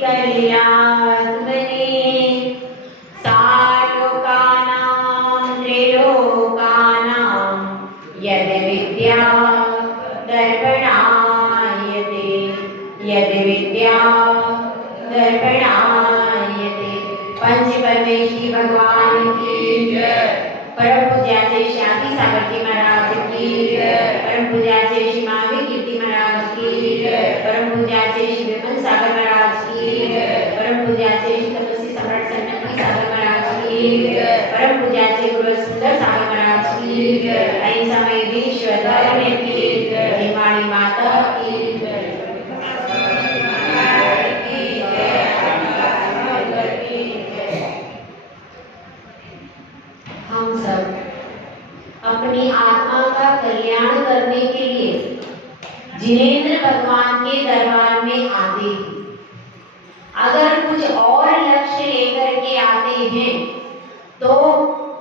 कल्याण बने। सालोकानां त्रैलोकानां यद् विद्या दर्पणायते, यद् विद्या दर्पणायते। पंच परमेश्वरी भगवान की जय। परम पूज्याचे शांति सागर जी महाराज की जय। परम पूज्याचे श्री महावीर कीर्ति महाराज की जय। परम पूज्याचे श्री विमल सागर महाराज की जय। परम पूज्याचे श्री तपस्वी सम्राट सन्यासी सागर महाराज की जय। परम पूज्याचे गुरु सुंदर सागर महाराज की जय। अहिंसा में ईश्वर धर्म की जय। हिमालय माता की जय। हम सब अपनी आत्मा का कल्याण करने के लिए जिनेंद्र भगवान के दरबार में आते हैं। अगर कुछ और लक्ष्य लेकर के आते हैं तो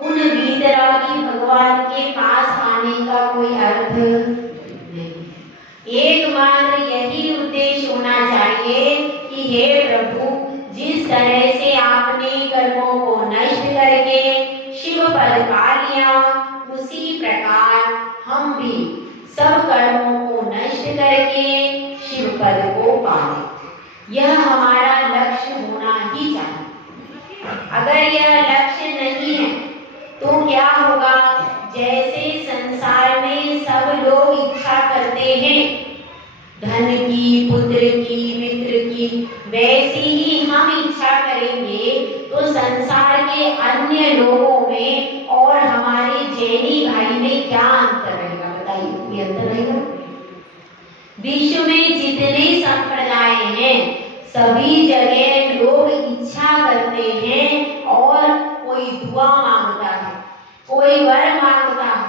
उन वीतरागी भगवान के पास आने का कोई अर्थ नहीं। एकमात्र यही उद्देश्य होना चाहिए कि हे प्रभु, जिस तरह से आपने कर्मों को नष्ट करके शिव पद पा लिया, उसी प्रकार हम भी सब कर्मों को नष्ट करके शिव पद को पाए। यह हमारा लक्ष्य होना ही चाहिए। अगर यह लक्ष्य नहीं है तो क्या होगा? जैसे संसार में सब लोग इच्छा करते हैं धन की, पुत्र की, मित्र की, वैसे ही हम इच्छा करेंगे तो संसार के अन्य लोगों में और हमारे जैनी भाई में क्या अंतर रहेगा? बताइए, ये अंतर रहेगा? विश्व में जितने संप्रदाय हैं सभी जगह लोग इच्छा करते हैं और कोई दुआ मांगता है, कोई वर मांगता है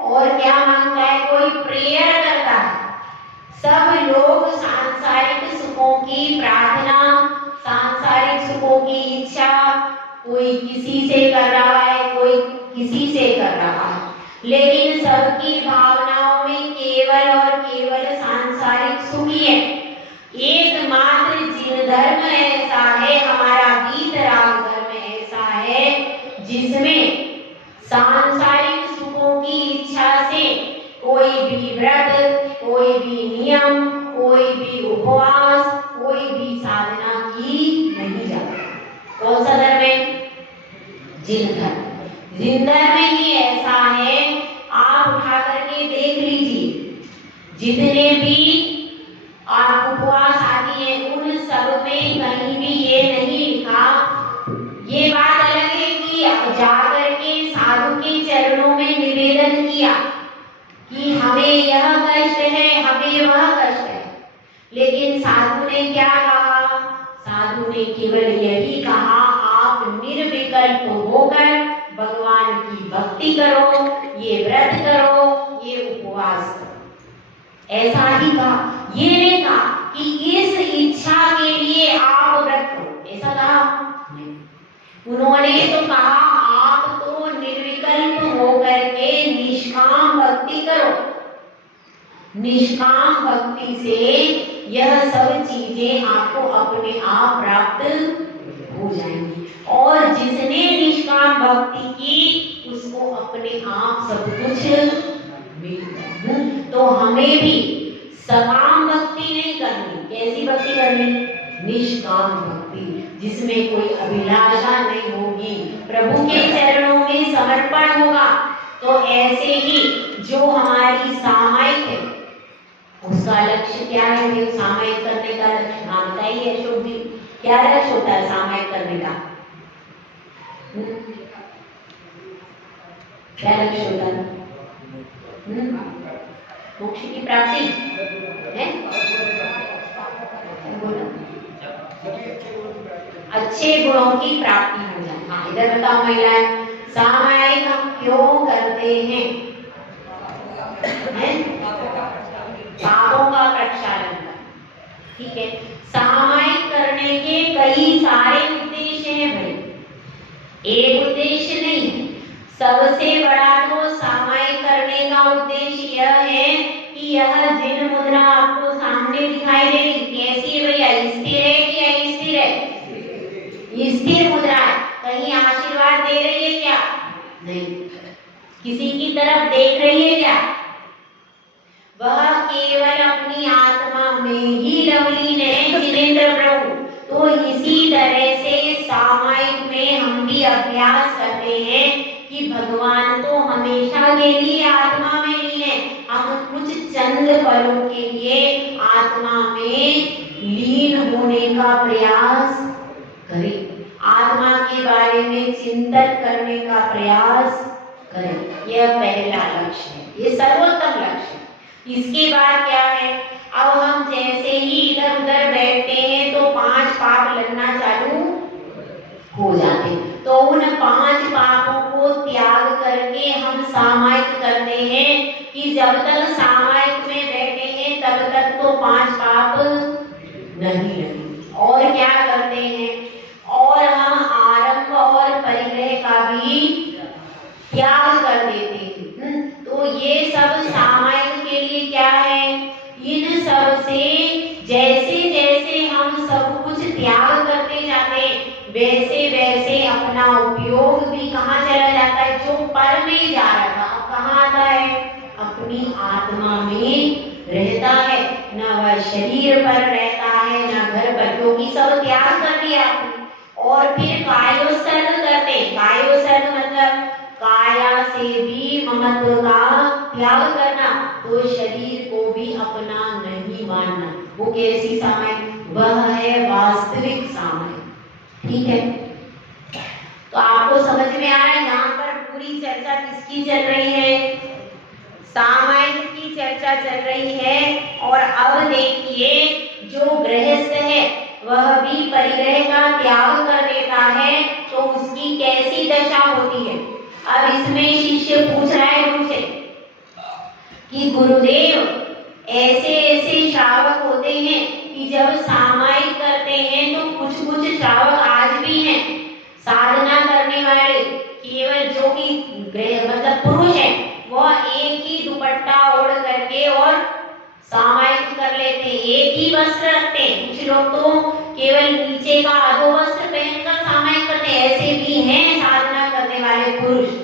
और क्या मांगता है? कोई प्रेयर करता है। सब लोग सांसारिक सुखों की प्रार्थना, सांसारिक सुखों की इच्छा कोई किसी से कर रहा है, कोई किसी से कर रहा है, लेकिन सबकी भावनाओं में केवल और केवल सांसारिक सुख ही है। एकमात्र जिन धर्म ऐसा है, हमारा वीतराग धर्म ऐसा है जिसमें सांसारिक सुखों की इच्छा से कोई भी व्रत, कोई भी नियम, कोई भी उपवास, कोई भी साधना की नहीं जाती। कौन सा धर्म है? जिन धर्म। जिन धर्म में ही ऐसा है, आप उठा करके देख लीजिए, जितने भी आप उपवास आदि है उन सब में कहीं भी ये नहीं लिखा। ये बात अलग है कि जाकर के साधु के चरणों में निवेदन किया कि हमें यह कष्ट है, हमें वह कष्ट है, लेकिन साधु ने क्या कहा? साधु ने केवल यही कहा, आप निर्विकल्प होकर भगवान की भक्ति करो, ये व्रत करो, ये उपवास करो। ऐसा ही कहा। ये नहीं कहा कि इस इच्छा के लिए आप व्रत करो, ऐसा कहा नहीं। उन्होंने तो कहा आप तो निर्विकल्प होकर के निष्काम भक्ति करो। निष्काम भक्ति से यह सब चीजें आपको अपने आप प्राप्त हो जाएंगी, और जिसने निष्काम भक्ति की उसको अपने आप सब कुछ मिल जाएगा। तो हमें भी सकाम भक्ति नहीं करनी। कैसी भक्ति करनी? निष्काम भक्ति, जिसमें कोई अभिलाषा नहीं होगी, प्रभु के चरणों में समर्पण होगा। तो ऐसे ही जो हमारी सामायिक है उसका लक्ष्य क्या है? सामायिक करने का लक्ष्य हाँ बताइए अशोक जी, क्या लक्ष्य होता है सामायिक करने का? क्या लक्ष्य होता है? मोक्ष की प्राप्ति है, अच्छे गुणों की प्राप्ति हो जाए। हाँ इधर बताओ महिलाएं, सामायिक हम क्यों करते हैं? पापों का प्रक्षालन, ठीक है। सामायिक करने के कई सारे उद्देश्य हैं भाई, एक उद्देश्य नहीं है। सबसे बड़ा तो सामायिक करने का उद्देश्य यह है कि यह जिन मुद्रा आपको सामने दिखाई दे रही कैसी है भैया? स्थिर है कि का प्रयास करें, आत्मा के बारे में चिंतन करने का प्रयास करें। यह पहला लक्ष्य है, ये सर्वोत्तम लक्ष्य है। इसके बाद क्या है, अब हम जैसे ही इधर उधर बैठते हैं तो 5 पाप लगना चालू हो जाते हैं। तो उन 5 पापों को त्याग करके हम सामायिक करते हैं कि जब तक सामायिक में बैठेंगे तब तक तो 5 पाप नहीं लगेंगे। और क्या करते हैं, और हम आरंभ और परिग्रह का भी त्याग कर देते हैं। तो ये सब सामायिक के लिए क्या है, इन सब से जैसे जैसे हम सब कुछ त्याग करते जाते हैं वैसे वैसे अपना उपयोग भी कहाँ चला जाता है, जो पर में जा रहा था अब कहाँ आता है, अपनी आत्मा में रहता है। न वह शरीर पर रहता है न घर पर, क्योंकि सब त्याग कर दिया। और फिर कायोत्सर्ग करते, कायोत्सर्ग मतलब काया से भी ममत्व का त्याग करना, तो शरीर को भी अपना नहीं मानना। वो कैसी सामायिक, वह है वास्तविक सामायिक। ठीक है, तो आपको समझ में आ रहा है यहाँ पर पूरी चर्चा किसकी चल रही है, सामायिक की चर्चा चल रही है। और अब देखिए जो गृहस्थ है वह भी परिग्रह का त्याग कर देता है तो उसकी कैसी दशा होती है। अब इसमें शिष्य पूछ रहा है गुरु से कि गुरुदेव ऐसे ऐसे श्रावक होते हैं कि जब सामायिक करते हैं तो कुछ श्रावक आज भी हैं साधना करने वाले, केवल जो कि मतलब पुरुष है वह एक ही दुपट्टा ओढ़ करके और सामायिक कर लेते हैं, एक ही वस्त्र रखते हैं। कुछ लोग तो केवल नीचे का अधो वस्त्र पहनकर सामायिक करते हैं, ऐसे भी हैं साधना करने वाले पुरुष।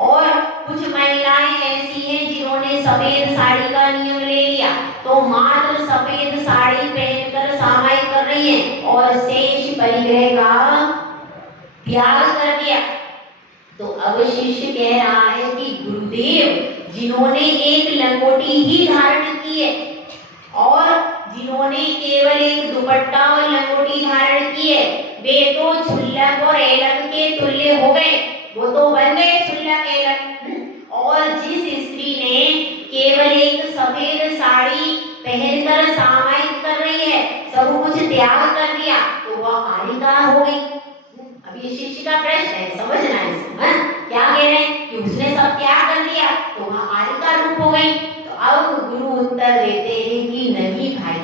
और कुछ महिलाएं ऐसी हैं जिन्होंने सफेद साड़ी का नियम ले लिया तो मात्र सफेद साड़ी पहनकर सामायिक कर रही है और शेष परिग्रह का त्याग कर दिया। तो अब शिष्य कह रहा है कि गुरुदेव जिन्होंने एक लंगोटी ही धारण की है और जिन्होंने केवल एक दुपट्टा और लंगोटी धारण की है वे तो क्षुल्लक और एलक के तुल्य हो गए, वो तो बन गए क्षुल्लक एलक। और जिस स्त्री ने केवल एक सफेद साड़ी पहनकर सामायिक कर रही है, सब कुछ त्याग कर दिया, तो वह आरिका हो गई। अब ये शिष्य का प्रश्न है, समझना है इसको, क्या कह रहे हैं कि उसने सब त्याग कर दिया तो वह आरिका रूप हो गई। तो अब गुरु उत्तर देते हैं कि नहीं भाई,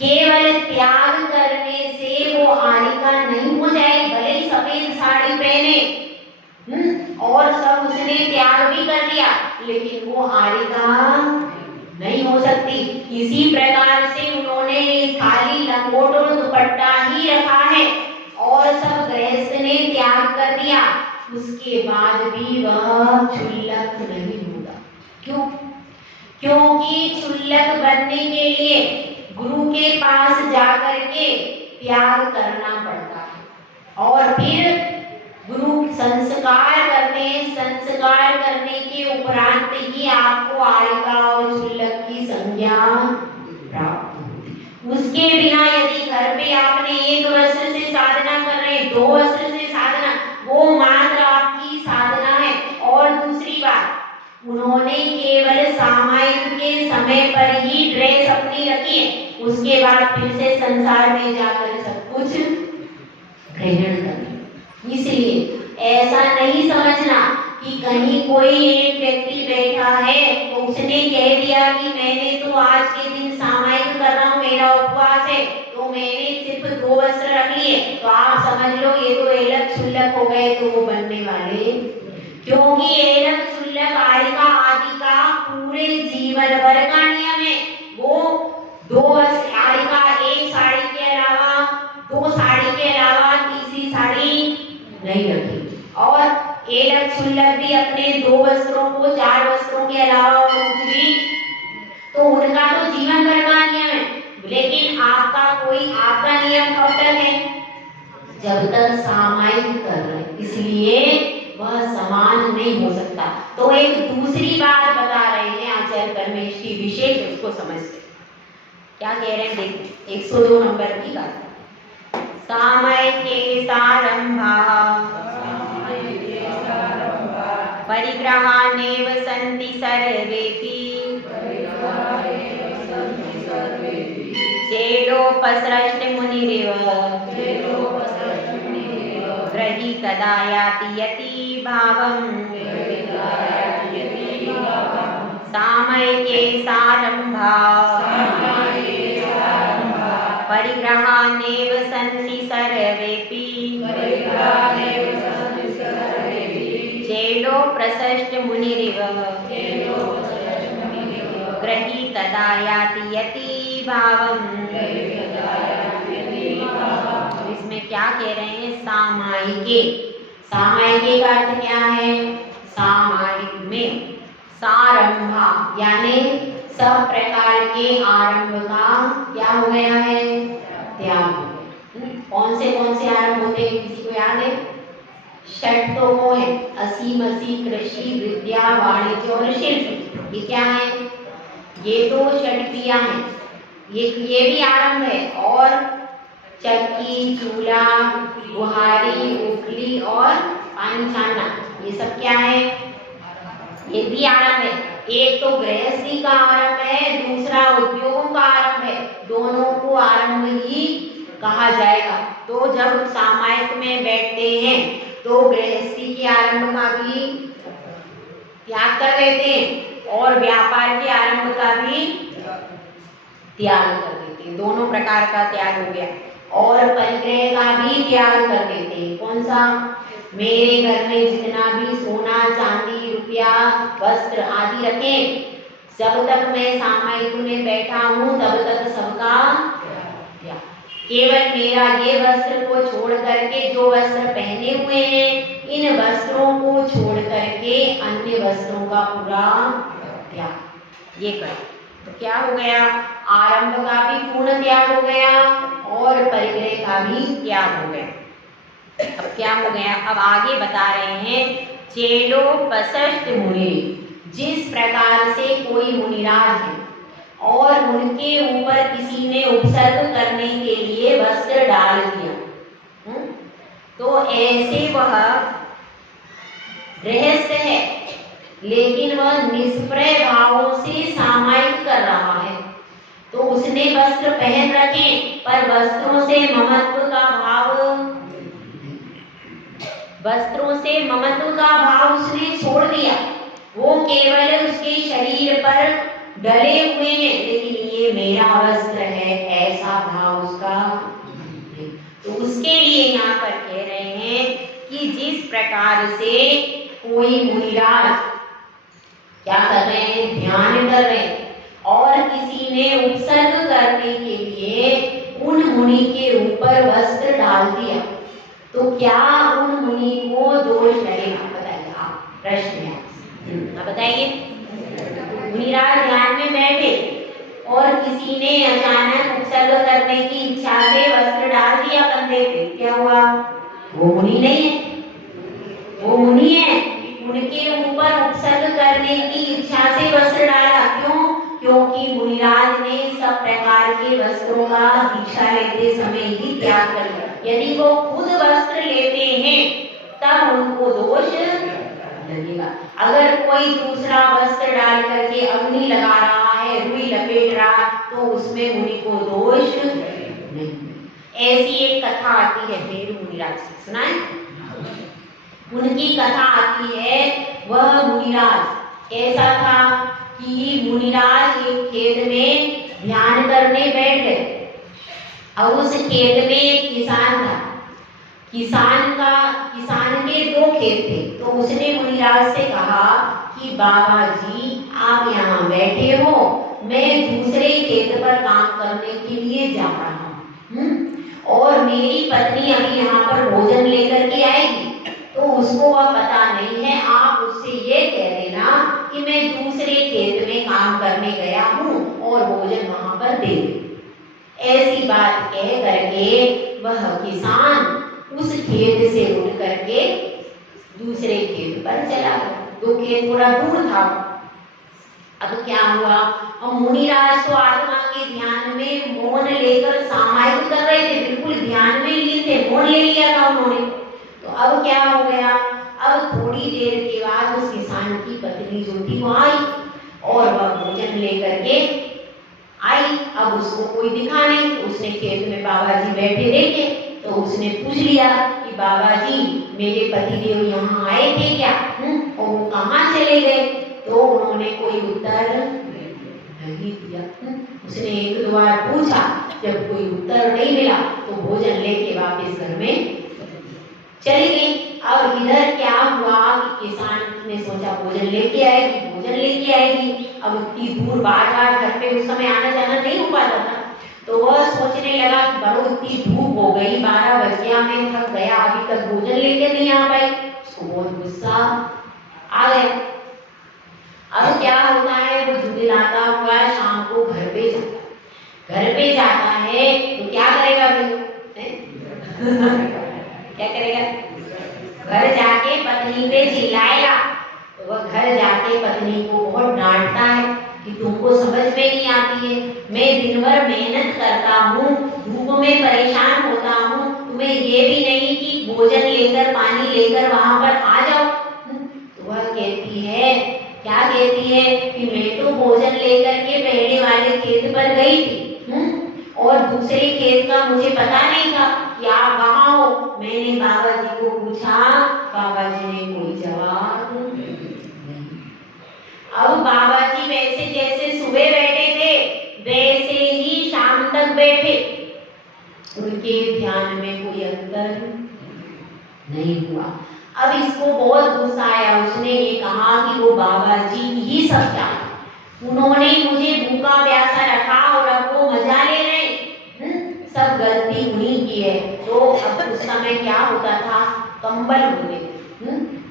केवल त्याग करने से वो आरिका नहीं हो जाए, भले ही सफेद साड़ी पहने और सब उसने त्याग भी कर दिया लेकिन वो आरिका नहीं हो सकती। इसी प्रकार से उन्होंने खाली लंगोट और दुपट्टा ही रखा है और सब गृहस्थ ने त्याग कर दिया, उसके बाद भी वह क्षुल्लक नहीं होगा। क्यों? क्योंकि क्षुल्लक बनने के लिए गुरु के पास जाकर के त्याग करना पड़ता है और फिर गुरु संस्कार करते हैं, संस्कार करने के उपरांत ही आपको आरिका और क्षुल्लक की संज्ञा प्राप्त होती। उसके बिना यदि घर पे आपने एक वस्त्र से साधना कर रहे, 2 वस्त्र से साधना, वो मात्र आपकी साधना है। और दूसरी बात, उन्होंने केवल सामायिक के समय पर ही ड्रेस अपनी रखी है, उसके बाद फिर से संसार में जाकर सब कुछ ग्रहण करना। इसलिए ऐसा नहीं समझना कि कहीं कोई एक व्यक्ति बैठा है तो उसने कह दिया कि मैंने तो आज के दिन सामायिक कर रहा हूँ, मेरा उपवास है, तो मैंने सिर्फ 2 वस्त्र रख लिए, तो आप समझ लो ये तो एलक क्षुल्लक हो गए, तो वो बनने वाले। क्योंकि एलक क्षुल्लक आरिका आदि का पूरे जीवन भर का नियम है। वो 2 वस्त्र आरिका, एक साड़ी के अलावा 2 साड़ी के अलावा तीसरी साड़ी नहीं रखी और एलक क्षुल्लक भी अपने 2 वस्त्रों को 4 वस्त्रों के अलावा कुछ भी, तो उनका तो जीवन भर का नियम है। लेकिन आपका नियम कब तक है? जब तक सामायिक कर रहे, इसलिए वह समान नहीं हो सकता। तो एक दूसरी बात बता रहे हैं आचार्य परमेश की विशेष, उसको समझते। क्या कह रहे हैं देखो 102 नंबर की बात। सामयिके सारंभा परिग्रहाण्येव सन्ति सर्वेपि चेदोपसृष्ट मुनिरिव गृहीतदा याति यति भावम् सामयिके सारंभा परिग्रहाण्येव सन्ति सर्वेपि चेदो प्रशस्त मुनिरिव गृहीतदा याति यति भावम्। इसमें क्या कह रहे हैं? सामायिके। सामायिके का अर्थ क्या है? सामायिक में सारंभा यानी सब प्रकार के आरंभ का क्या हो गया है? त्याग। कौन से आरंभ होते हैं किसी को याद है? षट तो वो है असीमसी, कृषि, विद्या, वाणिज्य और शिल्प। ये क्या है? ये तो षट क्रिया है। ये भी आरंभ है। और चक्की, चूल्हा, बुहारी, उखली और पानी छानना, ये सब क्या है? ये भी आरंभ है। एक तो गृहस्थी का आरंभ है, दूसरा उद्योगों का आरंभ है। दोनों को आरंभ ही कहा जाएगा। तो जब सामायिक में बैठते हैं तो गृहस्थी के आरंभ का भी त्याग कर देते हैं और व्यापार के आरंभ का भी त्याग कर देते हैं। दोनों प्रकार का त्याग हो गया। और परिग्रह का भी त्याग कर देते हैं। कौन सा? मेरे घर में जितना भी सोना, चांदी, रुपया, वस्त्र आदि रखे, जब तक मैं सामायिक में बैठा हूँ तब तक सबका त्याग। केवल मेरा ये वस्त्र को छोड़ करके जो वस्त्र पहने हुए हैं, इन वस्त्रों को छोड़ करके अन्य वस्त्रों का पूरा त्याग। ये कर तो क्या हो गया? आरंभ का भी पूर्ण त्याग हो गया और परिग्रह का भी त्याग हो गया। अब क्या हो गया? अब आगे बता रहे हैं चेदोपसृष्ट मुनि। जिस प्रकार से कोई मुनिराज है और उनके ऊपर किसी ने उपसर्ग करने के लिए वस्त्र डाल दिया, तो ऐसे वह गृहस्थ है लेकिन वह निष्प्रय भावों से सामायिक कर रहा है। तो उसने वस्त्र पहन रखे पर वस्त्रों से ममत्व का भाव उसने छोड़ दिया। वो केवल उसके शरीर पर डले हुए हैं लेकिन ये मेरा वस्त्र है ऐसा भाव उसका। तो उसके लिए यहाँ पर कह रहे हैं कि जिस प्रकार से कोई मुनिराज क्या कर रहे हैं? ध्यान कर रहे हैं और किसी ने उपसर्ग करने के लिए उन मुनि के ऊपर वस्त्र डाल दिया, तो क्या उन मुनि को दोष लगेगा? बताइए आप। प्रश्न है, बताइए। मुनिराज ध्यान में बैठे और किसी ने अचानक उपसर्ग करने की इच्छा से वस्त्र डाल दिया कंधे पे, क्या हुआ? वो मुनि नहीं है, वो मुनि है। उनके ऊपर उपसर्ग करने की इच्छा से वस्त्र डाला। क्यों? क्योंकि मुनिराज ने सब प्रकार के वस्त्रों का दीक्षा लेते समय ही त्याग कर दिया। यदि वो खुद वस्त्र लेते हैं तब उनको दोष लगेगा। अगर कोई दूसरा वस्त्र डाल करके अग्नि लगा रहा है, रुई लपेट रहा, तो उसमें मुनि को दोष नहीं। ऐसी एक कथा आती है भेड़ मुनिराज की, सुना है? उनकी कथा आती है। वह मुनिराज कैसा था कि मुनिराज एक खेत में ध्यान करने बैठ गए और उस खेत में एक किसान था। किसान के 2 खेत थे। तो उसने मुनिराज से कहा कि बाबा जी आप यहाँ बैठे हो, मैं दूसरे खेत पर काम करने के लिए जा रहा हूँ और मेरी पत्नी अभी यहाँ पर भोजन लेकर के आएगी, तो उसको अब पता नहीं है। आप उससे ये कह देना कि मैं दूसरे खेत में काम करने गया हूँ और भोजन वहां पर दे दे। ऐसी बात कह करके वह किसान उस खेत से उठ करके दूसरे खेत पर चला गया। 2 खेत थोड़ा दूर था। अब क्या हुआ? और मुनिराज तो आत्मा के ध्यान में फोन ले लिया था उन्होंने। तो अब क्या हो गया, अब थोड़ी देर के बाद उस किसान की पत्नी जो थी वो आई और वह भोजन लेकर के आई। अब उसको कोई दिखा नहीं, तो उसने खेत में बाबा जी बैठे देखे, तो उसने पूछ लिया कि बाबा जी मेरे पतिदेव यहाँ आए थे क्या, और वो कहाँ चले गए? तो उन्होंने कोई उत्तर नहीं दिया। उसने एक दो बार पूछा, जब कोई उत्तर नहीं मिला तो भोजन लेके वापस घर में चली गई। अब इधर क्या हुआ कि किसान ने सोचा भोजन लेके आएगी, भोजन लेके आएगी। अब इतनी दूर बार बार घर पे उस समय आना जाना नहीं हो पाता था, तो वह सोचने लगा कि बड़ो इतनी धूप हो गई, 12 बज गया, मैं थक गया, अभी तक भोजन लेके नहीं आ पाई। उसको बहुत गुस्सा आ गया। अब क्या होता है, वो झुंझलाता हुआ शाम को घर पे जाता है तो क्या करेगा क्या करेगा? घर जाके पत्नी पे चिल्लाएगा। तो वह घर जाके पत्नी को बहुत डांटता है कि तुमको समझ में नहीं आती है, मैं दिन भर मेहनत करता हूँ, धूप में परेशान होता हूँ, तुम्हें ये भी नहीं कि भोजन लेकर पानी लेकर वहां पर आ जाओ। तो वह कहती है, क्या कहती है कि मैं तो भोजन लेकर के पहले वाले खेत पर गई थी, और दूसरे खेत का मुझे पता नहीं था कि आप कहाँ हो। मैंने बाबा जी को पूछा, बाबा जी ने कोई जवाब नहीं। अब बाबा जी वैसे जैसे सुबह बैठे थे वैसे ही शाम तक बैठे, उनके ध्यान में कोई अंतर नहीं हुआ। अब इसको बहुत गुस्सा आया, उसने ये कहा कि वो बाबा जी ही सब जाने, उन्होंने मुझे भूखा प्यासा रखा और अब वो मजा ले रहे, सब गलती उन्हीं की है। तो अब उस समय क्या होता था, कंबल होते,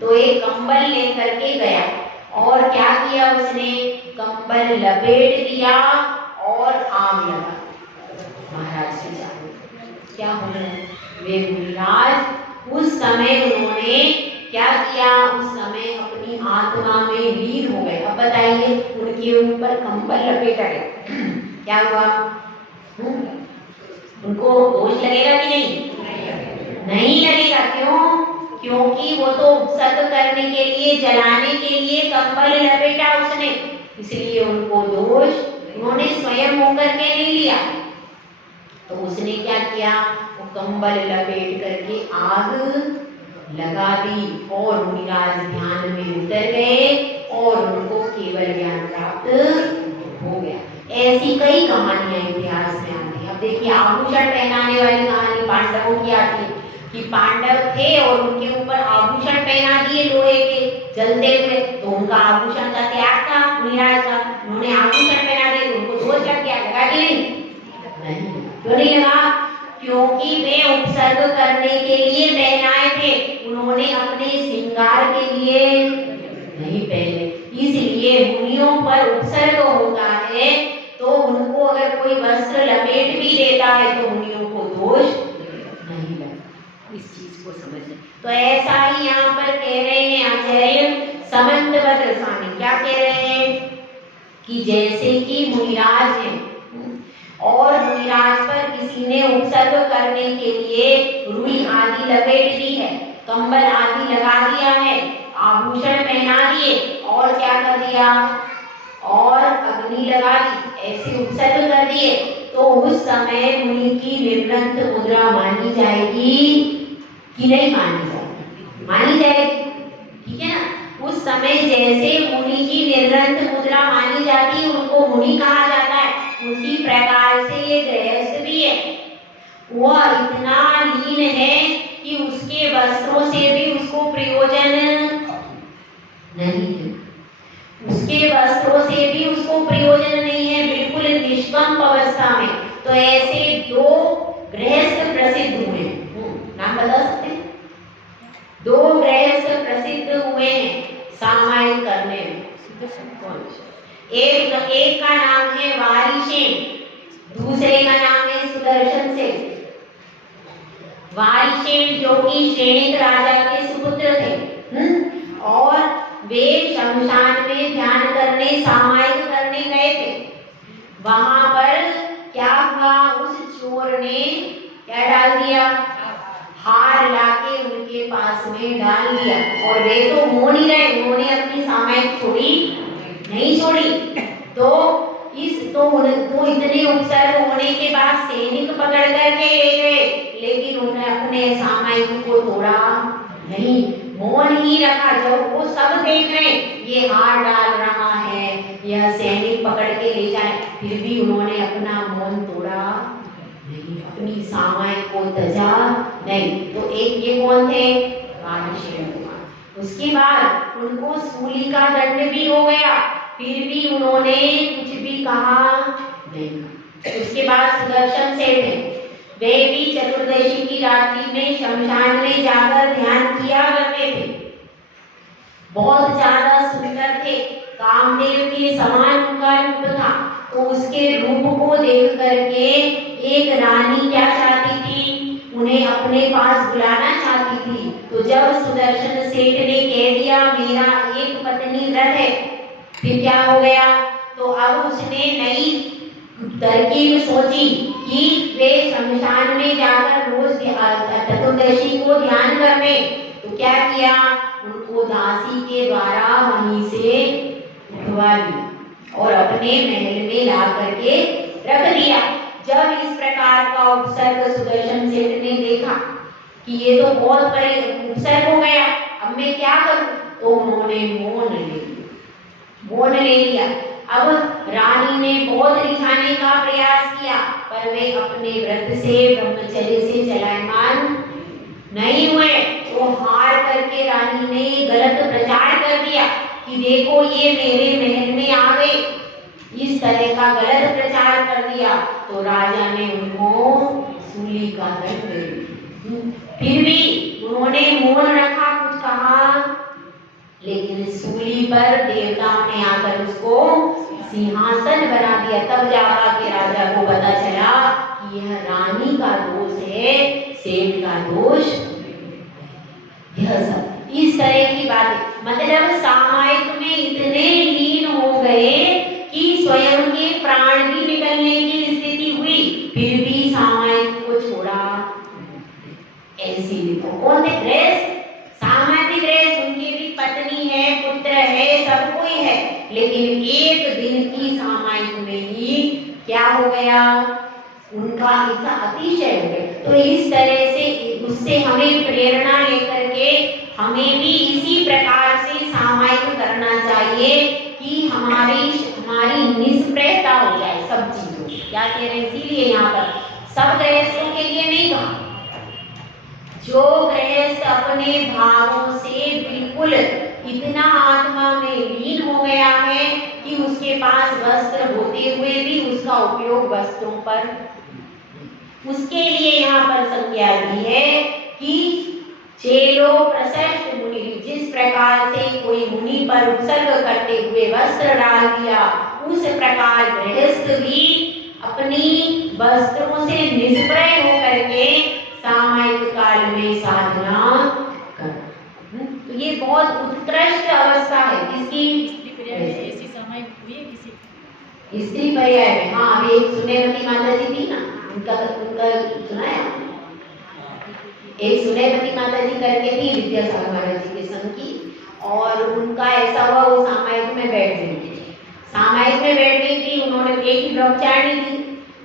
तो एक कंबल लेकर के गया और क्या किया उसने, कंबल लपेट दिया और आग लगा। महाराज से क्या हो रहा है, वे मुनिराज उस समय उन्होंने क्या किया, उस समय अपनी आत्मा में लीन हो गए। अब बताइए, उनके ऊपर कंबल लपेटा गया, क्या हुआ? उनको दोष लगेगा कि नहीं? नहीं लगेगा। क्यों? क्योंकि वो तो सत्य करने के लिए, जलाने के लिए कंबल लपेटा उसने, इसलिए उनको दोष उन्होंने स्वयं होकर के नहीं लिया। तो उसने क्या किया, वो कंबल लपेट करके आग लगा दी और मुनिराज ध्यान में उतर गए और उनको केवल ज्ञान प्राप्त हो गया। ऐसी कई कहानियां इतिहास में आती है। अब देखिए, आभूषण पहनाने वाली कहानी पांडवों की आती है कि पांडव थे और उनके ऊपर आभूषण पहना दिए लोहे के जलते हुए, तो उनका आभूषण का त्याग था मुनिराज का, उन्होंने आभूषण पहना दिए तो उनको दोष लग गया। लगा कि नहीं? क्यों नहीं लगा? क्योंकि वे उपसर्ग करने के लिए पहनाए थे, उन्होंने अपने श्रृंगार के लिए नहीं पहने। इसलिए मुनियों पर उपसर्ग होता है तो उनको अगर कोई वस्त्र लपेट भी देता है तो मुनियों को दोष नहीं लगता। इस चीज को समझें। तो ऐसा ही यहाँ पर कह रहे हैं आचार्य समंतवत स्वामी, क्या कह रहे हैं कि जैसे कि मुनिराज है और मुनिराज पर किसी ने उपसर्ग करने के लिए रुई आदि लपेट दी है, कंबल आदि लगा दिया है, आभूषण पहना दिए और क्या कर दिया, और अग्नि लगा दी, ऐसे उपसर्ग कर दिए, तो उस समय मुनि की निर्वृत मुद्रा मानी जाएगी कि नहीं मानी जाएगी? मानी जाएगी, ठीक है ना। उस समय जैसे मुनि की निर्वृत मुद्रा मानी जाती है, उनको मुनि कहा जाता है, उसी प्रकार से ये गृहस्थ भी है, वह इतना लीन है कि उसके वस्त्रों से भी उसको प्रयोजन नहीं है, उसके वस्त्रों से भी उसको प्रयोजन नहीं है, बिल्कुल निष्कंप अवस्था में। तो ऐसे दो गृहस्थ प्रसिद्ध हुए, नाम बता सकते हैं? दो गृहस्थ प्रसिद्ध हुए हैं सामायिक करने में। एक का नाम है वारिशेन, दूसरे का नाम है सुदर्शन सेन। वारिशेन जो कि श्रेणिक राजा के सुपुत्र थे, और वे शमशान में ध्यान करने, सामायिक करने गए थे। वहां पर क्या हुआ, उस चोर ने क्या डाल दिया, पास में डाल दिया। और वे तो मोह नहीं रहे, उन्होंने अपनी सामायिक छोड़ी नहीं छोड़ी। तो इतने उपसर्ग होने के बाद सैनिक पकड़ करके ले गए, लेकिन उन्हें अपने सामायिक को तोड़ा नहीं, मौन ही रखा। जब वो सब देख रहे ये हार डाल रहा है, यह सैनिक पकड़ के ले जाए, फिर भी उन्होंने अपना मौन तोड़ा नहीं, अपनी सामायिक को तजा नहीं। तो एक ये कौन थे? राजर्षि कुमार। उसके बाद उनको सूली का दंड भी हो गया, फिर भी उन्होंने कुछ भी कहा नहीं। उसके बाद सुदर्शन सेठ है, वे भी चतुर्दशी की रात्रि में शमशान में जाकर ध्यान किया करते थे। बहुत ज्यादा सुंदर थे, कामदेव के समान उनका रूप था। तो उसके रूप को देख करके एक रानी क्या चाहती थी? उन्हें अपने पास बुलाना चाहती थी। तो जब सुदर्शन सेठ ने कह दिया मेरा एक पत्नी व्रत है, फिर क्या हो गया? तो अब उसने नई तरकीब सोची कि वे शमशान में जाकर रोज चतुर्दशी को ध्यान करने। तो क्या किया? उनको दासी के द्वारा वहीं से उठवा दिया और अपने महल में ला करके रख दिया। जब इस प्रकार का उपसर्ग सुदर्शन सेठ ने देखा कि ये तो बहुत बड़े उपसर्ग हो गया, अब मैं क्या करूं? तो उन्होंने मौन ले लिया। अब रानी ने बहुत रिझाने का प्रयास किया, पर वे अपने व्रत से ब्रह्मचर्य से चलायमान नहीं हुए। तो हार करके रानी ने गलत प्रचार कर दिया कि देखो ये मेरे महल में आ गए, इस तरह का गलत प्रचार कर दिया। तो राजा ने उनको सूली का दंड दे दिया। फिर भी उन्होंने मौन रखा, कुछ कहा, लेकिन सूली पर देवताओं ने आकर उसको सिंहासन बना दिया। तब जाकर के राजा को पता चला कि यह रानी का दोष है, सेठ का दोष। यह सब इस तरह की बातें, मतलब सामायिक में इतने लीन हो गए कि स्वयं के प्राण भी निकलने की स्थिति हुई, फिर भी सामायिक को छोड़ा। ऐसी तो कौन थे? गृहस्थ, सामाजिक गृहस्थ, उनकी भी पत्नी है, पुत्र है, सब कोई है, लेकिन एक दिन की सामायिक में ही क्या हो गया? उनका इतना अतिशय हो गया। तो इस तरह से उससे हमें प्रेरणा लेकर के हमें भी इसी प्रकार से सामायिक करना चाहिए कि हमारी निष्प्रयता हो जाए सब चीजों। क्या कह रहे हैं? इसीलिए यहाँ पर सब गृहस्थों के लिए नहीं कहा, जो गृहस्थ अपने भावों से बिल्कुल इतना आत्मा में लीन हो गया है कि उसके पास वस्त्र होते हुए भी उसका उपयोग वस्त्रों पर, उसके लिए यहाँ पर संज्ञा दी है कि चेलो प्रशस्त मुनि, जिस प्रकार से कोई मुनि पर उत्सर्ग करते हुए वस्त्र डाल दिया, उस प्रकार गृहस्थ भी अपनी वस्त्रों से निष्प्रय होकर के सामायिक काल में साधना कर। तो ये बहुत उत्कृष्ट अवस्था है। किसकी? ऐसी सामायिक हुई है किसी? स्त्री पर्याय में। हाँ, अभी एक सुनेवती माता जी थी ना, उनका सुना है? एक सुनेवती माता जी करके थी विद्यासागर महाराज जी के संग की, और उनका ऐसा हुआ वो सामायिक में बैठ गई थी। सामायिक में बैठ गई थी, उन्होंने एक ही ब्रह्मचारिणी थी,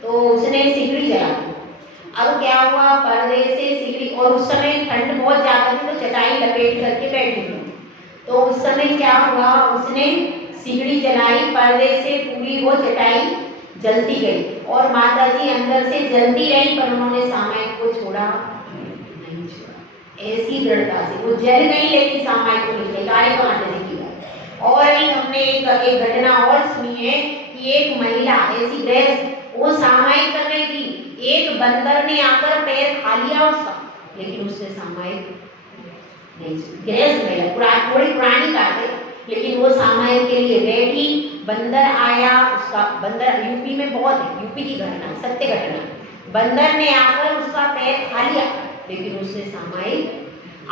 तो उसने सिगड़ी जला दी। अब क्या हुआ? पर्दे से सिगड़ी, और उस समय ठंड बहुत ज्यादा थी तो चटाई लपेट करके बैठी थी। तो उस समय क्या हुआ? उसने सिगड़ी जलाई, पर्दे से पूरी वो चटाई जलती गई और माता जी अंदर से जलती रही, पर उन्होंने सामायिक को छोड़ा नहीं छोड़ा। ऐसी दृढ़ता से वो जल गई, लेकिन सामायिक को नहीं छोड़ा। माता जी की बात। और भी हमने एक घटना और सुनी है कि एक महिला ऐसी गृहस्थ, वो सामायिक कर रही थी, एक बंदर ने आकर पैर खा लिया उसका, लेकिन उसने सामायिक नहीं छोड़ी। गृहस्थ महिला, थोड़ी पुरानी बात है, लेकिन वो सामायिक के लिए बैठी। बंदर आया, उसका, बंदर यूपी में बहुत है, यूपी की घटना, सत्य घटना। बंदर ने आकर उसका पैर खा लिया, लेकिन उसने सामायिक।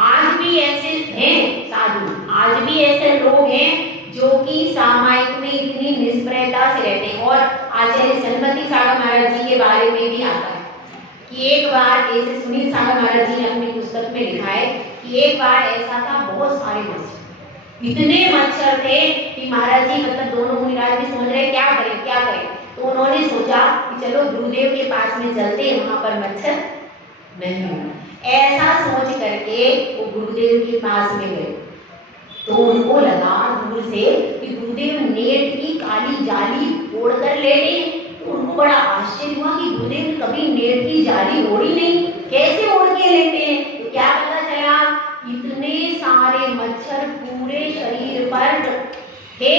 आज भी ऐसे हैं साधु, आज भी ऐसे लोग हैं जो कि सामायिक में इतनी निष्प्रयता से रहते हैं। और आचार्य सन्मति सागर महाराज जी के बारे में भी आता है कि एक बार ऐसे सुनील सागर महाराज जी ने अपनी पुस्तक में लिखा है कि एक बार ऐसा था, बहुत सारे मच्छर, इतने मच्छर थे कि महाराज जी मतलब दोनों मुनिराज भी समझ रहे क्या करें क्या करें। तो उन्होंने सोचा कि चलो गुरुदेव के पास में चलते हैं, वहां पर मच्छर नहीं होगा। ऐसा सोच करके वो गुरुदेव के पास में गए। तो उनको लगा दूर से कि गुरुदेव नेट की काली जाली ओढ़कर लेटे। तो उनको बड़ा आश्चर्य हुआ कि गुरुदेव ने कभी नेट की जाली ओढ़ी नहीं, कैसे ओढ़ के लेटे हैं। तो क्या पता चला, इतने सारे मच्छर पूरे शरीर पर थे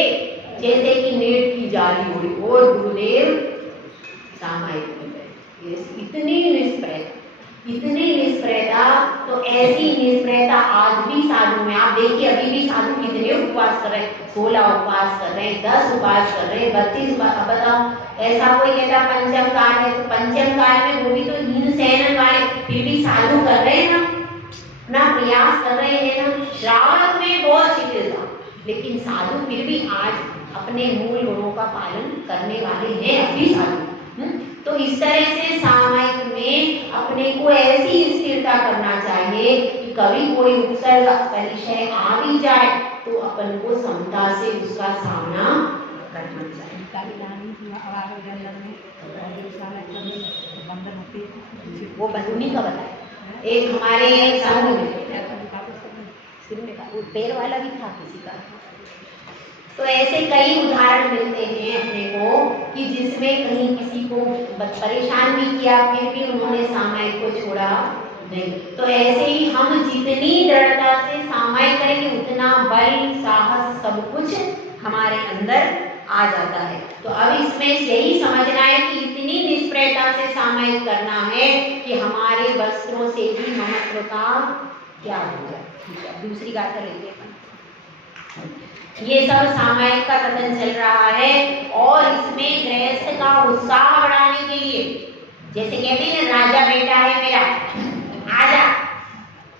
जैसे कि नेट की जाली ओढ़ी, और गुरुदेव सामायिक में गए। इतनी निष्प्रयता, इतनी निष्प्रयता। तो ऐसी निष्प्रयता आज भी साधु में आप देखिए, अभी भी साधु कितने उपवास कर रहे हैं, 16 उपवास कर रहे हैं, 10 उपवास कर रहे हैं, 32 उपवास। अब बताओ, ऐसा कोई कहता पंचम काल है, तो पंचम काल में वो भी तो हीन सहन वाले, फिर भी साधु कर रहे हैं ना प्रयास कर रहे हैं ना। श्रावक में बहुत शिथिलता, लेकिन साधु फिर भी आज अपने मूल गुणों का पालन करने वाले हैं अभी साधु। तो इस तरह से सामायिक में अपने को ऐसी स्थिरता करना चाहिए कि कभी कोई उपसर्ग परिचय आ भी जाए तो अपन को समता से उसका सामना करना चाहिए। वो बंदूनी का बताया, एक हमारे संघ में पैर वाला भी था किसी का। तो ऐसे कई उदाहरण मिलते हैं अपने को कि जिसमें कहीं किसी को परेशान भी किया, फिर भी उन्होंने सामायिक को छोड़ा नहीं। तो ऐसे ही हम जितनी दृढ़ता से सामायिक करेंगे, उतना बल साहस सब कुछ हमारे अंदर आ जाता है। तो अब इसमें यही समझना है कि इतनी निष्प्रयता से सामायिक करना है कि हमारे वस्त्रों से भी महत्व का क्या हो जाए। ठीक है, दूसरी गाथा लेते हैं। ये सब सामायिक का कथन चल रहा है, और इसमें गृहस्थ का उत्साह बढ़ाने के लिए, जैसे कहते हैं ना, राजा बेटा है मेरा, आजा।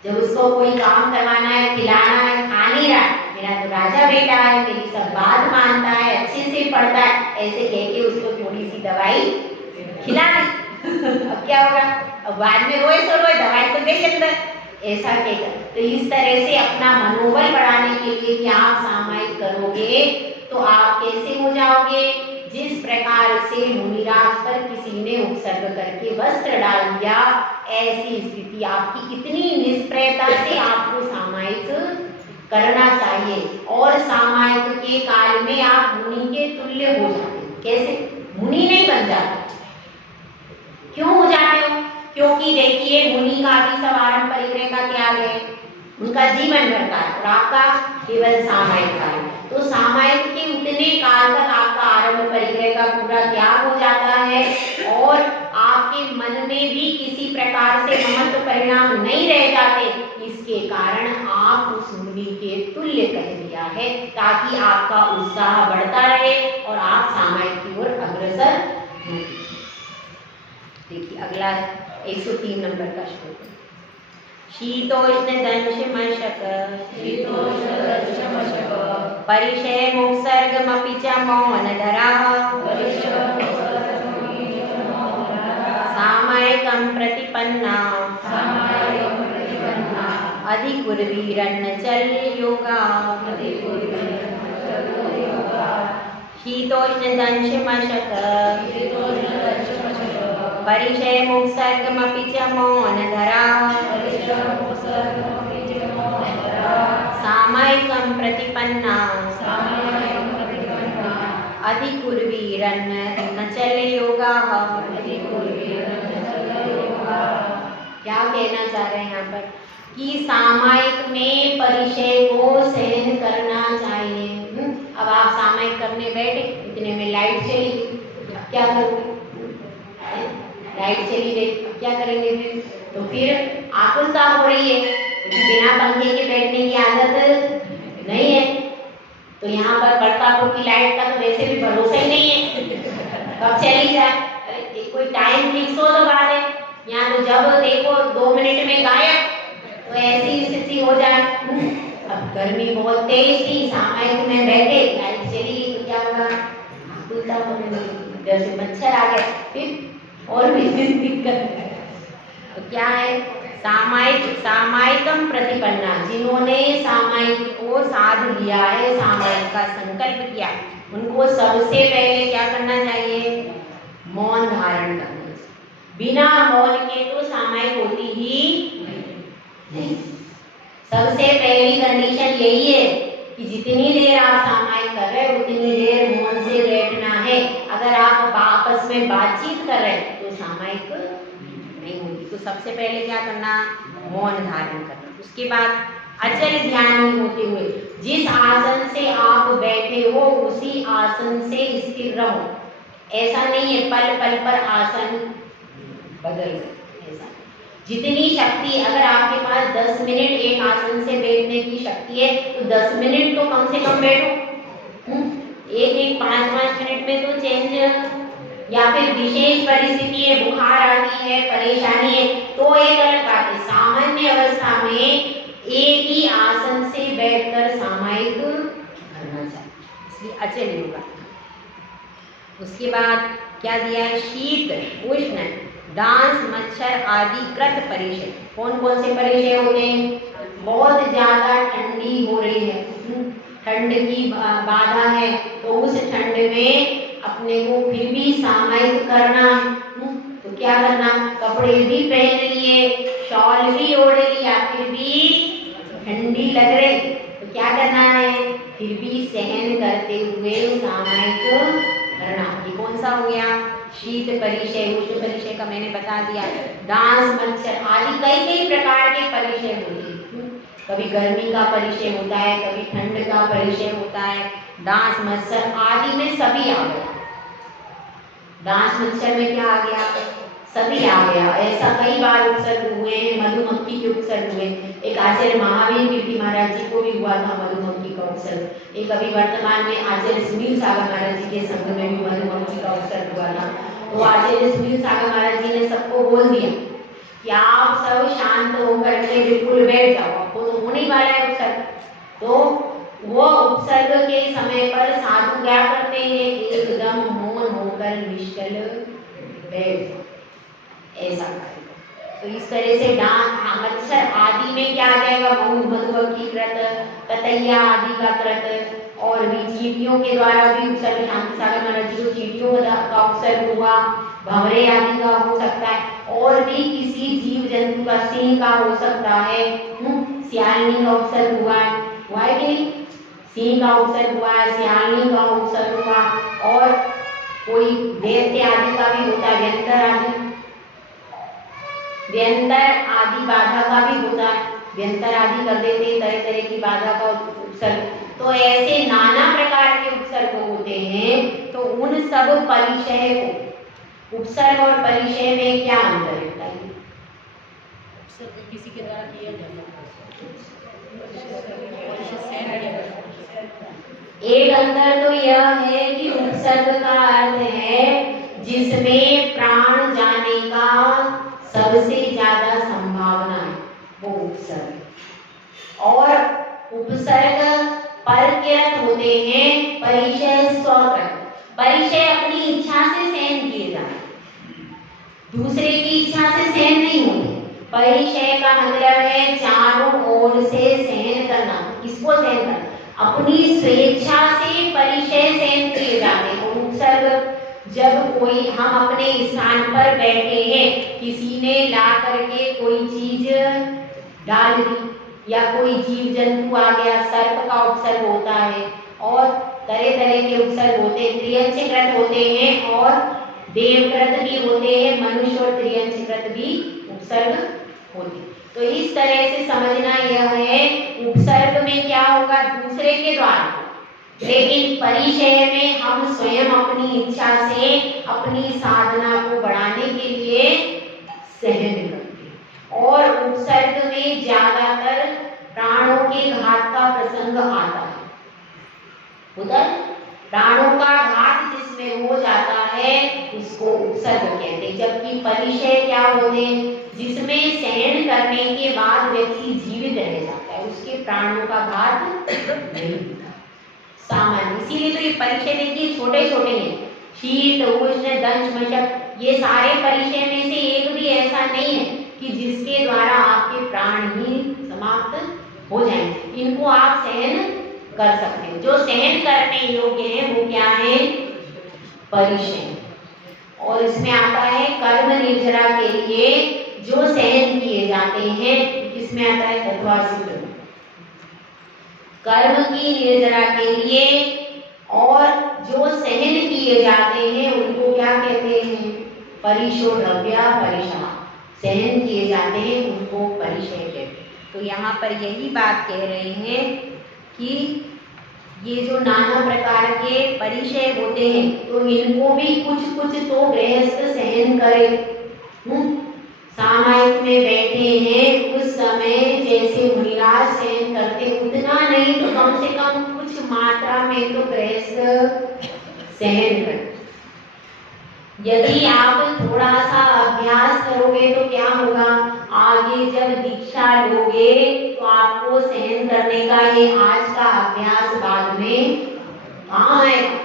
जब उसको कोई काम करवाना है, खिलाना है, खा नहीं रहा, मेरा तो राजा बेटा है, मेरी सब बात मानता है, अच्छे से पढ़ता है, ऐसे कह के उसको थोड़ी सी दवाई खिला दी। अब क्या होगा, अब बाद में रोए सो रोए, दवाई तो दे अंदर, ऐसा कहेगा। तो इस तरह से अपना मनोबल बढ़ाने के लिए क्या आप सामायिक करोगे तो आप कैसे हो जाओगे, जिस प्रकार से मुनिराज पर किसी ने उपसर्ग करके वस्त्र डाल दिया, ऐसी स्थिति आपकी, इतनी निष्प्रयता से आपको सामायिक करना चाहिए। और सामायिक के काल में आप मुनि के तुल्य हो जाते। कैसे? मुनि नहीं बन जाते। क्यों हो जाते हो? क्योंकि देखिए, मुनि का भी सब आरंभ परिग्रह का त्याग है, उनका जीवन भर का, और आपका केवल सामायिक काल। तो सामायिक के उतने काल तक आपका आरंभ परिग्रह का पूरा त्याग हो जाता है, और आपके मन में भी किसी प्रकार से महत्व परिणाम नहीं रह जाते। इसके कारण आप उस मुनि के तुल्य कह दिया है, ताकि आपका उत्साह बढ़ता रहे और आप सामायिक की ओर अग्रसर हों। देखिए अगला 103 नंबर का श्लोक। शीतोष्ण दंश मशक परिचय मुत्सर्गमपि च मौनधरः सामायिकं प्रतिपन्ना अधिकुर्वीरन्न चल्योगा। शीतोष्ण दंश मशक परिचय मुत्सर्गमपि च मौनधरः सामायिकं प्रतिपन्ना अधिकुर्वीरन्न न चल्योगाः। क्या कहना चाह रहे हैं यहाँ पर कि सामायिक में परिचय को सहन करना चाहिए। अब आप सामायिक करने बैठे, इतने में लाइट चली गई, क्या करोगे? लाइट चली गई, क्या करेंगे फिर? तो फिर आकुलता हो रही है, क्योंकि बिना पंखे के बैठने की आदत नहीं है। तो यहाँ पर बड़कापुर की लाइट का तो वैसे भी भरोसा ही नहीं है, कब चली जाए। अरे कोई टाइम फिक्स हो तो बात है, यहाँ तो जब देखो 2 मिनट में गायब, तो ऐसी स्थिति हो जाए। अब गर्मी बहुत तेज थी, सामायिक में बैठे, लाइट चली गई, तो क्या होगा? आकुलता होने लगी, जैसे मच्छर आ गए, फिर और भी दिक्कत है। तो क्या है, सामायिकम प्रतिपन्ना, जिन्होंने सामायिक को साध लिया है, सामायिक का संकल्प किया, उनको सबसे पहले क्या करना चाहिए? मौन धारण करना। बिना मौन के तो सामायिक होती ही नहीं। सबसे पहली कंडीशन यही है कि जितनी देर आप सामायिक कर रहे हैं उतनी देर मौन से बैठना है। अगर आप आपस में बातचीत कर रहे हैं तो सामायिक नहीं होगी। तो सबसे पहले क्या करना? मौन धारण करना। उसके बाद अचल ध्यान में होते हुए जिस आसन से आप बैठे हो उसी आसन से स्थिर रहो। ऐसा नहीं है पल पल पर आसन बदल गए, ऐसा। जितनी शक्ति, अगर आपके पास 10 मिनट एक आसन से बैठने की शक्ति है तो 10 मिनट तो कम से कम बैठो। एक 5-5 मिनट में तो चेंज, या फिर विशेष परिस्थिति है, बुखार आती है, परेशानी है, तो एक अलग बात है। सामान्य अवस्था में एक ही आसन से बैठकर सामायिक करना चाहिए, इसलिए अचल योगा। उसके बाद क्या दिया है? शीत, उष्ण, डांस, मच्छर आदि कृत परिचय। कौन कौन से परिचय होते हैं? बहुत ज्यादा ठंडी हो रही है, ठंड की बाधा है, तो उस ठंड में अपने को फिर भी सामायिक करना है, तो क्या करना? कपड़े भी पहन लिए, शॉल भी ओढ़ लिया, फिर भी ठंडी लग रही, तो क्या करना है? फिर भी सहन करते हुए सामायिक करना। ये कौन सा हो गया? शीत परिचय, उष्ण परिचय का मैंने बता दिया। डांस, मच्छर आदि कई कई प्रकार के परिचय होते हैं। कभी गर्मी का परिचय होता है, कभी ठंड का परिचय होता है। डांस, मच्छर आदि में सभी आ गया। डांस, मच्छर में क्या आ गया? सभी आ गया। ऐसा कई बार उपसर्ग हुए हैं, मधुमक्खी के उपसर्ग हुए। एक आचार्य महावीर कीर्ति महाराज जी को भी हुआ था मधुमक्खी का उपसर्ग। एक अभी वर्तमान में आचार्य सुनील सागर महाराज जी के संघ में भी मधुमक्खी का उपसर्ग हुआ था। तो आचार्य सुनील सागर महाराज जी ने सबको बोल दिया कि आप सब शांत होकर के बिल्कुल बैठ जाओ, आपको तो होने वाला है उपसर्ग। तो वो उपसर्ग के समय पर साधु क्या करते हैं? एकदम मौन होकर निश्चल बैठ जाओ, ऐसा करें। तो इस तरह से डांस, मच्छर आदि में क्या आ जाएगा? मधुमक्खी कृत, ततैया आदि का कृत, और भी चींटियों के द्वारा भी उपसर्ग, शांति सागर महाराज जी को चींटियों का उपसर्ग हुआ, भंवरे आदि का हो सकता है, और भी किसी जीव जंतु का, सिंह का हो सकता है, सियालनी का उपसर्ग हुआ है कि नहीं? सिंह का उपसर्ग हुआ है, सियालनी का उपसर्ग हुआ, और कोई दैत्य आदि का भी होता है, व्यंतर आदि बाधा का भी होता है। व्यंतर आदि कर देते तरह तरह की बाधा का उपसर्ग। तो ऐसे नाना प्रकार के उपसर्ग होते हैं। तो उन सब परिचय को, उपसर्ग और परिचय में क्या अंतर है बताइए? उपसर्ग किसी के द्वारा किया जाता है, एक अंतर तो यह है कि उपसर्ग का अर्थ है जिसमें प्राण जाने का सबसे ज्यादा संभावना है, वो उपसर्ग। और उपसर्ग परकृत होते हैं, परिचय स्वकृत। परिचय अपनी इच्छा से सहन किए जाते, दूसरे की इच्छा से सहन नहीं होते। परिचय का मतलब है चारों ओर से सहन करना। किसको सहन करना? अपनी स्वेच्छा से परिचय सहन किए जाते हैं। उपसर्ग जब कोई, हम अपने स्थान पर बैठे हैं, किसी ने ला करके कोई चीज डाल दी या कोई जीव जंतु आ गया, सर्प का उपसर्ग होता है, और तरह तरह के उपसर्ग होते हैं। त्रियंचकृत होते हैं और देवकृत भी होते हैं, मनुष्य और त्रियंचकृत भी उपसर्ग होते हैं। तो इस तरह से समझना यह है, उपसर्ग में क्या होगा? दूसरे के द्वारा, लेकिन परिचय में हम स्वयं अपनी इच्छा से अपनी साधना को बढ़ाने के लिए सहन करते हैं। और उपसर्ग में ज्यादातर प्राणों के घात का प्रसंग आता है। उधर प्राणों का घात जिसमें हो जाता है उसको उपसर्ग कहते हैं। जबकि परिचय क्या होते हैं? जिसमें सहन करने के बाद व्यक्ति जीवित रह जाता है, उसके प्राणों का घात नहीं होता सामान्य। इसीलिए तो ये परिचय देखिए छोटे छोटे हैं, शीत, उष्ण, दंश, मशक, ये सारे परिचय में से एक भी ऐसा नहीं है कि जिसके द्वारा आपके प्राण ही समाप्त हो जाएंगे। इनको आप सहन कर सकते हो। जो सहन करने योग्य है वो क्या है? परिचय। और इसमें आता है कर्म निर्जरा के लिए जो सहन किए जाते हैं, इसमें आता है तत्वासित। कर्म की निर्जरा के लिए और जो सहन किए जाते हैं उनको क्या कहते हैं? परिशो द्रव्या परिशा। सहन किए जाते हैं उनको परिचय कहते हैं। तो यहाँ पर यही बात कह रहे हैं कि ये जो नाना प्रकार के परिचय होते हैं तो इनको भी कुछ कुछ तो गृहस्थ सहन करे। सामायिक में बैठे हैं उस समय जैसे मुनिराज सहन करते उतना नहीं तो कम से कम कुछ मात्रा में तो गृहस्थ सहन करे। यदि आप थोड़ा सा अभ्यास करोगे तो क्या होगा? आगे जब दीक्षा लोगे तो आपको सहन करने का ये आज का अभ्यास बाद में काम आएगा।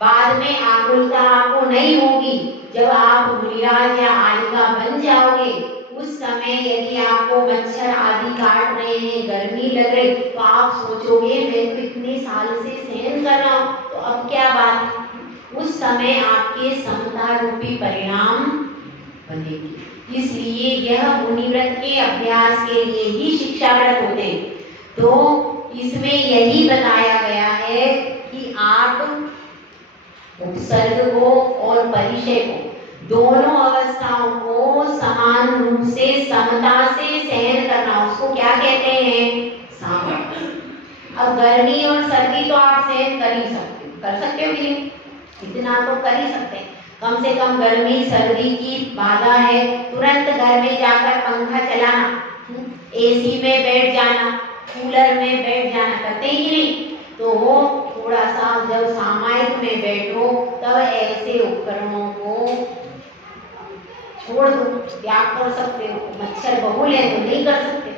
बाद में आकुलता आपको नहीं होगी। जब आप मुनिराज या आलिका बन जाओगे उस समय यदि आपको मच्छर आदि काट रहे हैं, गर्मी लग रही, तो आप सोचोगे मैं तो इतने साल से सहन कर रहा हूँ, तो अब क्या बात? उस समय आपके समता रूपी परिणाम बनेगी। इसलिए यह मुनिव्रत के अभ्यास के लिए ही शिक्षाव्रत होते हैं। तो इसमें यही बताया गया है कि आप उपसर्ग को और परिचय को दोनों अवस्थाओं को समान रूप से समता से सहन करना, उसको क्या कहते हैं? सामर्थ्य। अब गर्मी और सर्दी तो आप सहन कर ही सकते हो, कर सकते हो कि नहीं? इतना तो कर ही सकते हैं। कम से कम गर्मी सर्दी की बाधा है, तुरंत घर में जाकर पंखा चलाना, एसी में बैठ जाना, कूलर में बैठ जाना, करते ही नहीं। तो वो थोड़ा सा जब सामायिक में बैठो तब ऐसे उपकरणों को छोड़ दो, त्याग कर सकते हो। मच्छर बहुल है तो नहीं कर सकते,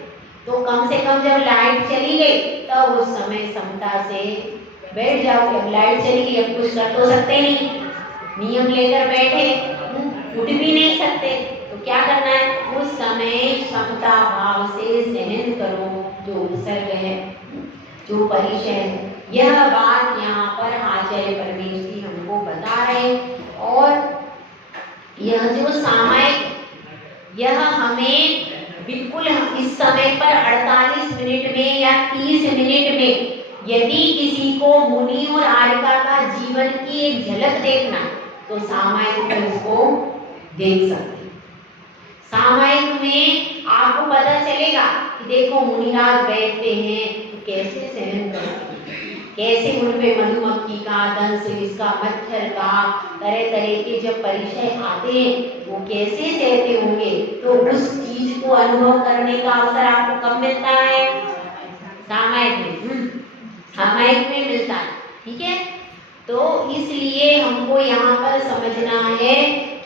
तो कम से कम जब लाइट चली गई तब उस समय समता से बैठ जाओ। अब लाइट चली गई, अब कुछ कर तो सकते नहीं, नियम लेकर बैठे, उठ भी नहीं सकते, तो क्या करना है? उस समय क्षमता भाव से सहन करो जो उपसर्ग है, जो परिचय है। यह बात यहाँ पर आचार्य परमेश जी हमको बता रहे। और यह जो सामायिक, यह हमें बिल्कुल इस समय पर 48 मिनट में या 30 मिनट में यदि किसी को मुनि और आलिका का जीवन की एक झलक देखना तो सामायिक में उसको देख सकते। सामायिक में आपको पता चलेगा कि देखो मुनिराज बैठते हैं तो कैसे सहन करते हैं, कैसे उन पे मधुमक्खी का दंश, इसका मच्छर का तरह तरह के जब परिचय आते हैं वो कैसे सहते होंगे। तो उस चीज को अनुभव करने का अवसर आपको कब मिलता है? सामायिक में। सामायिक में मिलता है, ठीक है। तो इसलिए हमको यहाँ पर समझना है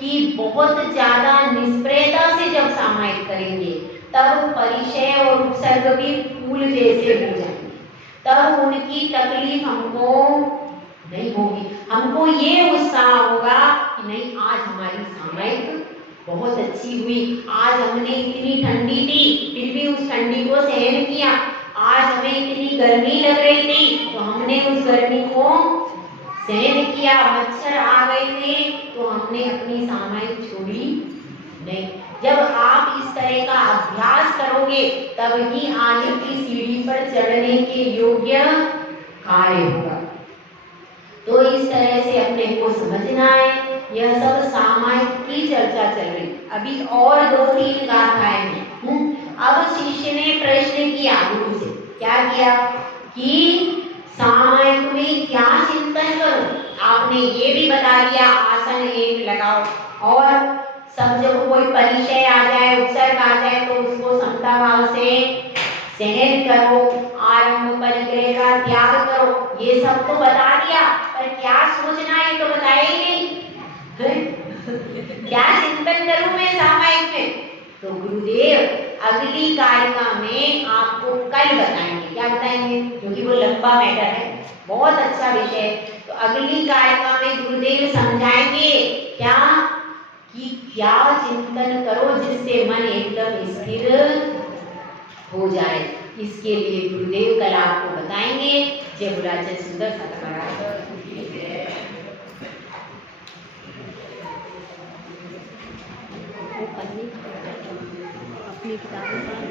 कि बहुत ज्यादा निष्प्रयता से जब सामायिक करेंगे तब परिचय और उपसर्ग भी फूल जैसे हो जाएंगे, तब उनकी तकलीफ हमको नहीं होगी। हमको ये उत्साह होगा कि नहीं, आज हमारी सामायिक बहुत अच्छी हुई, आज हमने इतनी ठंडी थी फिर भी उस ठंडी को सहन किया, आज हमें इतनी गर्मी लग रही थी तो हमने उस गर्मी को सहन किया, मच्छर आ गए थे तो हमने अपनी सामायिक छोड़ी नहीं। जब आप इस तरह का अभ्यास करोगे तब ही आगे की सीढ़ी पर चढ़ने के योग्य कार्य होगा। तो इस तरह से अपने को समझना है। यह सब सामायिक की चर्चा चल रही। अभी और 2-3 गाथाएं हैं। अब शिष्य ने प्रश्न किया गुरु से, क्या किया कि सामायिक में क्या चिंतन करूं? आपने ये भी बता दिया आसन एक लगाओ, और सब जब कोई परिचय आ जाए, उपसर्ग आ जाए तो उसको समता भाव से सहन करो, आरंभ परिग्रह का त्याग करो। ये सब तो बता दिया, पर क्या सोचना ये तो बताया ही नहीं। क्या चिंतन करूं मैं सामायिक में? तो गुरुदेव अगली कारिका में आपको कल बताएंगे। क्या बताएंगे? क्योंकि वो लंबा मैटर है, बहुत अच्छा विषय है। तो अगली कारिका में गुरुदेव समझाएंगे क्या कि क्या चिंतन करो जिससे मन एकदम स्थिर हो जाए। इसके लिए गुरुदेव कल आपको बताएंगे। जय बुलाचल सुंदर सतपारा। अपनी किताबें